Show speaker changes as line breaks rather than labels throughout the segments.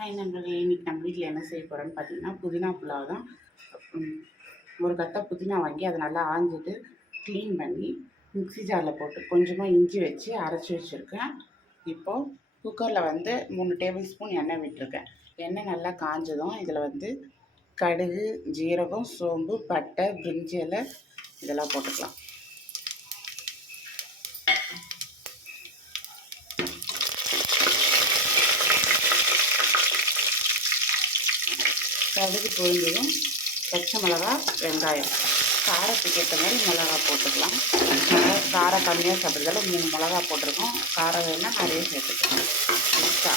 Hi நண்பர்களே இன்றைக்கி நம்ம வீட்டில் என்ன செய்ய போகிறோன்னு பார்த்தீங்கன்னா புதினா புலாவ் தான். ஒரு கத்தை புதினா வாங்கி அதை நல்லா ஆஞ்சிட்டு க்ளீன் பண்ணி மிக்ஸி ஜாரில் போட்டு கொஞ்சமாக இஞ்சி வச்சு அரைச்சி வச்சுருக்கேன். இப்போது குக்கரில் வந்து மூணு டேபிள் ஸ்பூன் எண்ணெய் விட்டுருக்கேன். எண்ணெய் நல்லா காஞ்சதும் இதில் வந்து கடுகு ஜீரகம் சோம்பு பட்டை பிரிஞ்சி இலை இதெல்லாம் போட்டுக்கலாம். கடுகு பொரிஞ்சதும் பச்சை மிளகா வெங்காயம். காரத்துக்கு ஏற்ற மாதிரி மிளகா போட்டுக்கலாம். காரம் கம்மியாக சாப்பிட்றதால மூணு மிளகா போட்டிருக்கோம். காரம் வேணால் நிறைய சேர்த்துக்கலாம். மிக்ஸா.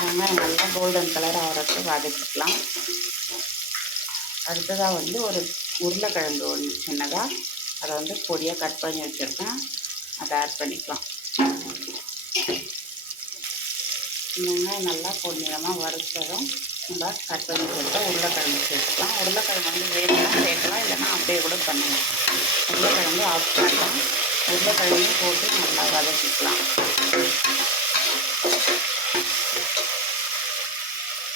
வெங்காயம் நல்லா கோல்டன் கலர் ஆகிறதுக்கு வதக்கிக்கலாம். அடுத்ததாக வந்து ஒரு உருளைக்கிழங்கு ஒன்று சின்னதாக அதை வந்து பொடியாக கட் பண்ணி வச்சுருக்கேன். அதை ஆட் பண்ணிக்கலாம். வெங்காயம் நல்லா பொன்னிறமாக வறுத்ததும் நம்ம கட் பண்ணி கொடுத்தா உருளைக்கிழங்கு சேர்த்துக்கலாம். உருளைக்கிழங்கு வந்து வேணும்னா சேர்க்கலாம் இல்லைன்னா அப்படியே கூட பண்ணலாம் உருளைக்கிழங்கு ஆஃப் பண்ணலாம் உருளைக்கிழங்கையும் போட்டு நல்லா வதக்கிக்கலாம்.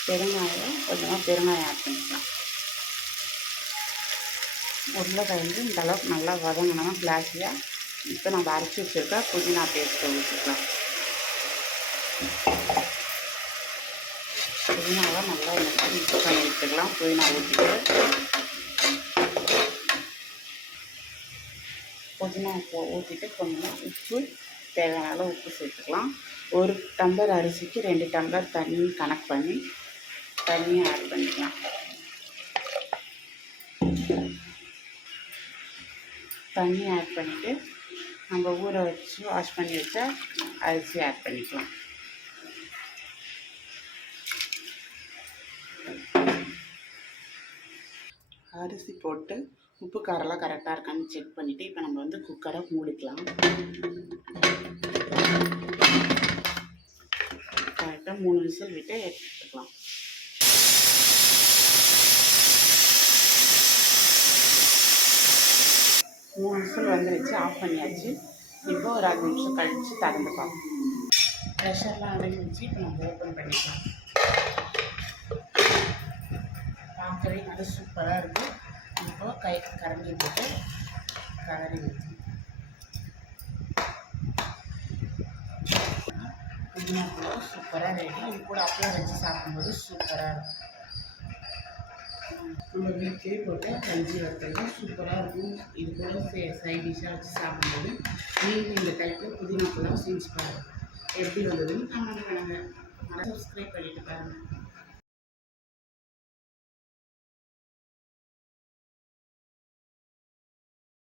பெருங்காயம் கொஞ்சமாக பெருங்காயம் ஆட் பண்ணி உருளைக்கிழங்கு இந்த அளவுக்கு நல்லா வதங்கினோம் கிளாஸியாக இப்போ நம்ம அரைச்சி வச்சுருக்க புதினா பேஸ்ட்டை ஊற்றிக்கலாம் புதினாவை நல்லா மிக்ஸ் பண்ணி வச்சுக்கலாம். புதினா ஊற்றிட்டு புதினா ஊற்றிட்டு கொஞ்சம் உப்பு தேவையான அளவு உப்பு சேர்த்துக்கலாம். ஒரு டம்ளர் அரிசிக்கு ரெண்டு டம்ளர் தண்ணி கணக்கு பண்ணி தண்ணியை ஆட் பண்ணிக்கலாம். தண்ணி ஆட் பண்ணிவிட்டு நம்ம ஊற வச்சு வாஷ் பண்ணி வச்சா அரிசி ஆட் பண்ணிக்கலாம். அரிசி போட்டு உப்பு காரெல்லாம் கரெக்டாக இருக்கான்னு செக் பண்ணிவிட்டு இப்போ நம்ம வந்து குக்கரை மூடிக்கலாம். கரெக்டாக மூணு விசில் விட்டு எடுத்துக்கலாம். மூணு விசில் வந்துருச்சு ஆஃப் பண்ணியாச்சு. இப்போ ஒரு அஞ்சு நிமிஷம் கழித்து திறந்து பார்ப்போம். ப்ரெஷர்லாம் அடங்கிடுச்சு இப்போ நம்ம ஓப்பன் பண்ணிக்கலாம். பார்க்கவே நல்லா சூப்பராக இருக்குது இப்போ கை கரண்டி போட்டு கலரி ஊற்றி புதினா புலாவ் சூப்பராக ரெடி இது கூட அப்படியே வச்சு சாப்பிடும்போது சூப்பராக இருக்கும். நம்ம வீட்டிலே போட்டால் கஞ்சி வறுக்கிறது சூப்பராக இருக்கும். இது கூட சைட் டிஷ்ஷாக வச்சு சாப்பிடும்போது நீங்கள் இந்த டைப்பில் புதினா புலாவ் செஞ்சு பாருங்கள் எப்படி வந்ததுன்னு கமெண்ட் பண்ணுங்கள் மறந்து சப்ஸ்கிரைப் பண்ணிட்டு பாருங்கள்